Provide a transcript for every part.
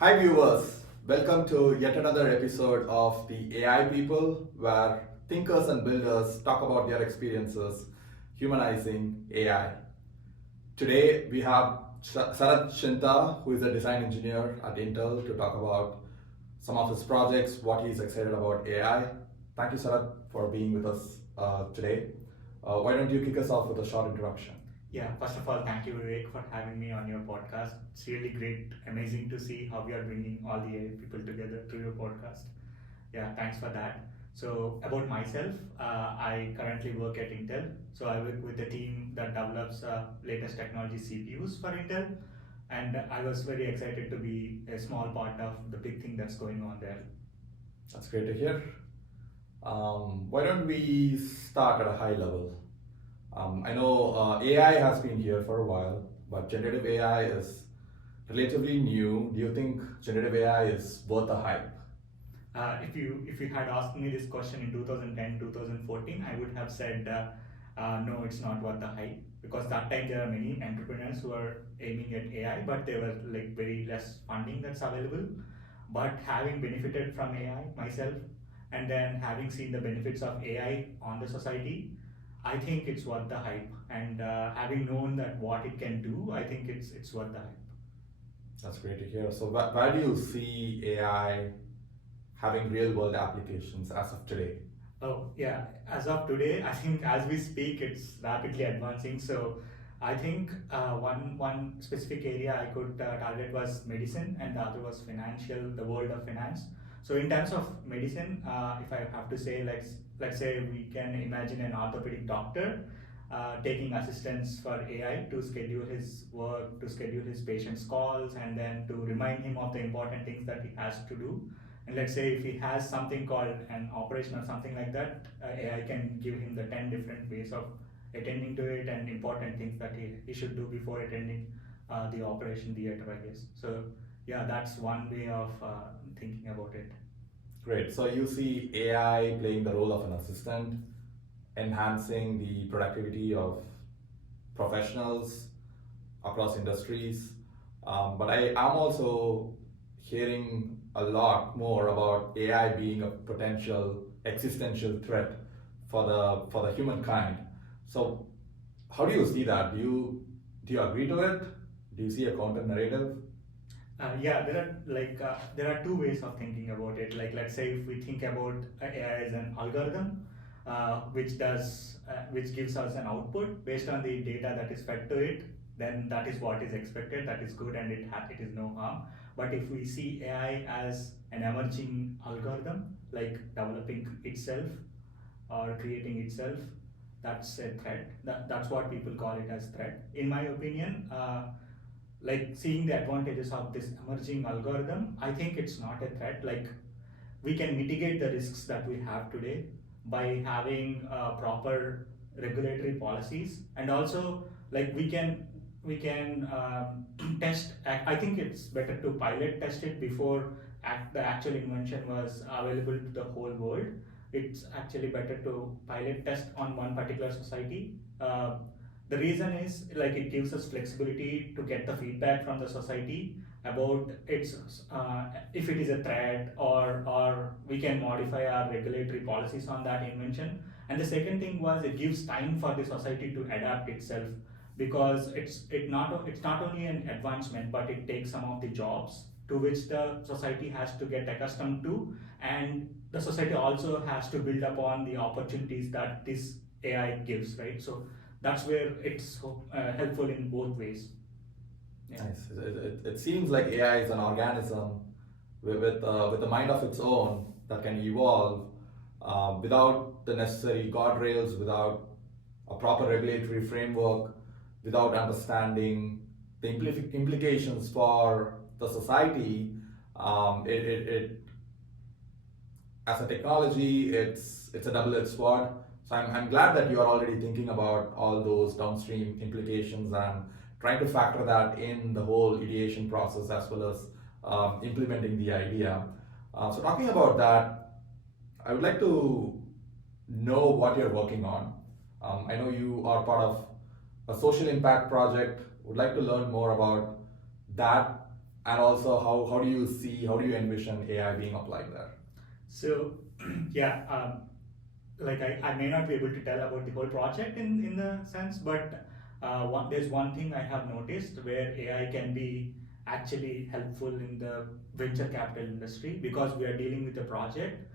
Hi, viewers. Welcome to yet another episode of the AI People, where thinkers and builders talk about their experiences humanizing AI. Today, we have Sarat Chinta, who is a design engineer at Intel, to talk about some of his projects, what he's excited about AI. Thank you, Sarat, for being with us today. Why don't you kick us off with a short introduction? Yeah, first of all, thank you, Vivek, for having me on your podcast. It's really great, amazing to see how you are bringing all the people together through your podcast. Yeah, thanks for that. So, about myself, I currently work at Intel. So, I work with the team that develops latest technology CPUs for Intel. And I was very excited to be a small part of the big thing that's going on there. That's great to hear. Why don't we start at a high level? I know AI has been here for a while, but generative AI is relatively new. Do you think generative AI is worth a hype? If you had asked me this question in 2010 2014, I would have said no, it's not worth the hype, because that time there are many entrepreneurs who are aiming at AI, but they were like very less funding that's available. But having benefited from AI myself, and then having seen the benefits of AI on the society, I think it's worth the hype. And having known that what it can do, I think it's worth the hype. That's great to hear. So, where do you see AI having real world applications as of today? Oh, yeah. As of today, I think as we speak, it's rapidly advancing. So I think one specific area I could target was medicine, and the other was financial, the world of finance. So in terms of medicine, if I have to say, like, let's say we can imagine an orthopedic doctor taking assistance for AI to schedule his work, to schedule his patient's calls, and then to remind him of the important things that he has to do. And let's say if he has something called an operation or something like that, AI can give him the 10 different ways of attending to it and important things that he should do before attending the operation theater, I guess. So, yeah, that's one way of thinking about it. Great. So, you see AI playing the role of an assistant, enhancing the productivity of professionals across industries. But I am also hearing a lot more about AI being a potential existential threat for the humankind. So, how do you see that? Do you agree to it? Do you see a counter narrative? Yeah, there are two ways of thinking about it. Like, let's say if we think about AI as an algorithm, which gives us an output based on the data that is fed to it, then that is what is expected. That is good, and it is no harm. But if we see AI as an emerging algorithm, like developing itself or creating itself, that's a threat. That's what people call it as threat. In my opinion, like seeing the advantages of this emerging algorithm, I think it's not a threat. Like, we can mitigate the risks that we have today by having proper regulatory policies, and also like we can test. I think it's better to pilot test it before the actual invention was available to the whole world. It's actually better to pilot test on one particular society. The reason is, like, it gives us flexibility to get the feedback from the society about its if it is a threat, or we can modify our regulatory policies on that invention. And the second thing was, it gives time for the society to adapt itself, because it's not only an advancement, but it takes some of the jobs to which the society has to get accustomed to, and the society also has to build upon the opportunities that this AI gives, right? So that's where it's helpful in both ways. Yeah. Nice. It seems like AI is an organism with a mind of its own that can evolve without the necessary guardrails, without a proper regulatory framework, without understanding the implications for the society. It as a technology, it's a double-edged sword. So I'm glad that you are already thinking about all those downstream implications and trying to factor that in the whole ideation process as well as implementing the idea. So talking about that, I would like to know what you're working on. I know you are part of a social impact project. Would like to learn more about that And also, how do you see, how do you envision AI being applied there? So, yeah, like I may not be able to tell about the whole project in the sense, but there's one thing I have noticed where AI can be actually helpful in the venture capital industry, because we are dealing with a project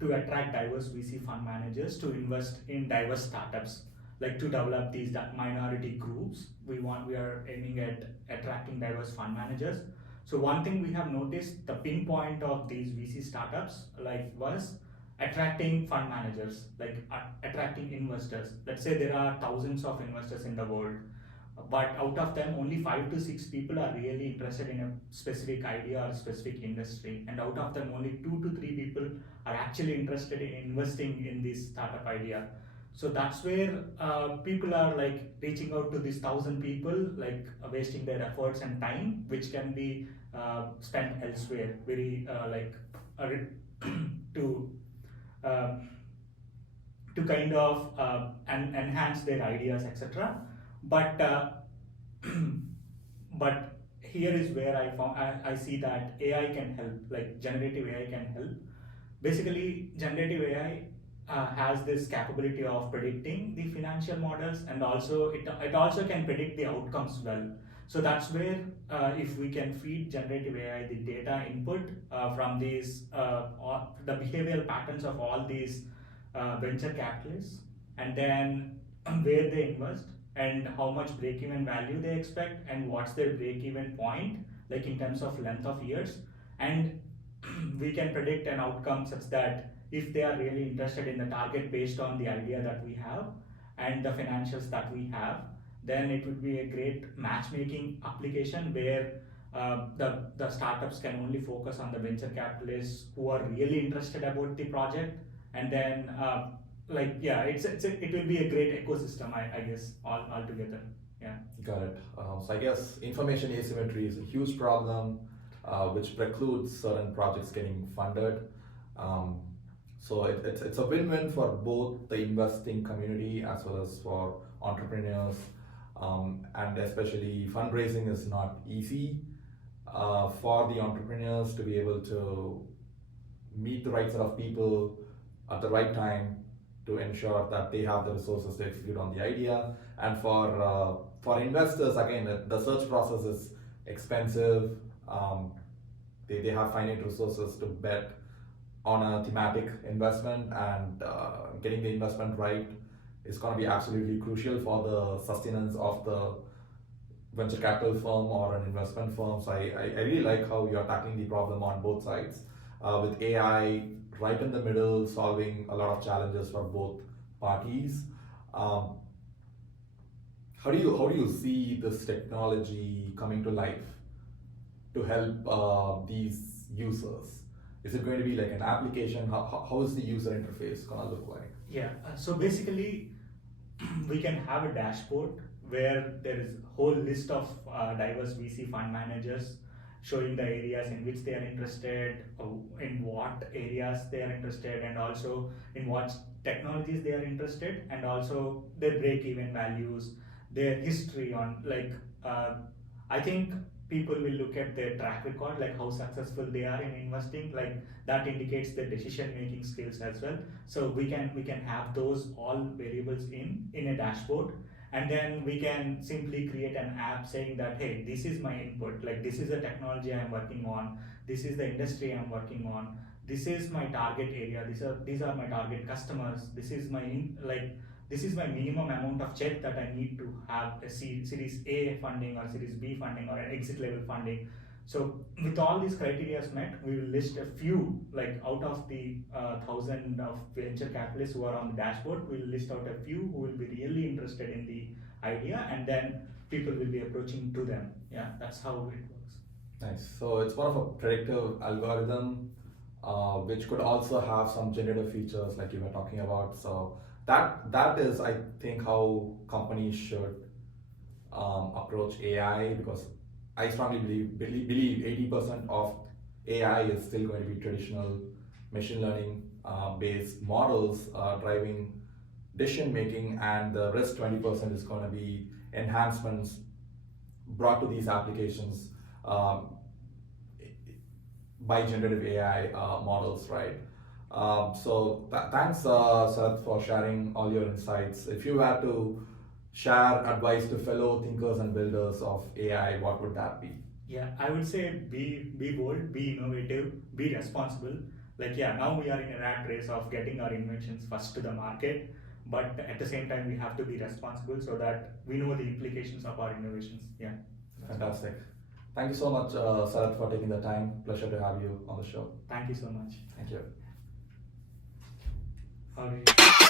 to attract diverse VC fund managers to invest in diverse startups, like to develop these minority groups. We are aiming at attracting diverse fund managers. So one thing we have noticed, the pinpoint of these VC startups like was attracting fund managers, like attracting investors. Let's say there are thousands of investors in the world, but out of them only 5 to 6 people are really interested in a specific idea or specific industry, and out of them only 2 to 3 people are actually interested in investing in this startup idea. So that's where people are like reaching out to these 1,000 people, like wasting their efforts and time, which can be spent elsewhere, very uh, to um, to kind of enhance their ideas, etc. But but here is where I see that AI can help, like generative AI can help. Basically, generative AI has this capability of predicting the financial models, and also it also can predict the outcomes well. So that's where if we can feed generative AI the data input from these the behavioral patterns of all these venture capitalists, and then where they invest and how much break-even value they expect and what's their break-even point, like in terms of length of years, and we can predict an outcome such that if they are really interested in the target based on the idea that we have and the financials that we have, then it would be a great matchmaking application where the startups can only focus on the venture capitalists who are really interested about the project, and then yeah, it will be a great ecosystem, I guess, all together. Yeah. Got it. So I guess information asymmetry is a huge problem, which precludes certain projects getting funded. Um, so it's a win-win for both the investing community as well as for entrepreneurs, and especially fundraising is not easy for the entrepreneurs to be able to meet the right set of people at the right time to ensure that they have the resources to execute on the idea. And for investors, again, the search process is expensive. Um, they have finite resources to bet on a thematic investment, and getting the investment right is going to be absolutely crucial for the sustenance of the venture capital firm or an investment firm. So I really like how you're tackling the problem on both sides, with AI right in the middle, solving a lot of challenges for both parties. Um, how do you see this technology coming to life to help these users? Is it going to be like an application? How is the user interface gonna look like? Yeah, so basically, we can have a dashboard where there is a whole list of diverse VC fund managers showing the areas in which they are interested, in what areas they are interested, and also in what technologies they are interested, and also their break-even values, their history on like. I think people will look at their track record, like how successful they are in investing, like that indicates their decision-making skills as well. So we can have those all variables in a dashboard, and then we can simply create an app saying that, hey, this is my input, like this is the technology I'm working on, this is the industry I'm working on, this is my target area, these are my target customers, this is my minimum amount of check that I need to have a series A funding or series B funding or an exit level funding. So with all these criteria met, we will list a few, like out of the thousand of venture capitalists who are on the dashboard, we'll list out a few who will be really interested in the idea, and then people will be approaching to them. Yeah, that's how it works. Nice. So it's more of a predictive algorithm, which could also have some generative features like you were talking about. So that is, I think, how companies should approach AI, because I strongly believe 80% of AI is still going to be traditional machine learning based models driving decision making, and the rest 20% is going to be enhancements brought to these applications. by generative AI models, right? So thanks, Sarat, for sharing all your insights. If you were to share advice to fellow thinkers and builders of AI, what would that be? Yeah, I would say be bold, be innovative, be responsible. Like yeah, now we are in a rat race of getting our inventions first to the market, but at the same time we have to be responsible so that we know the implications of our innovations. Yeah. Fantastic. Thank you so much, Sarat, for taking the time. Pleasure to have you on the show. Thank you so much. Thank you. How do you?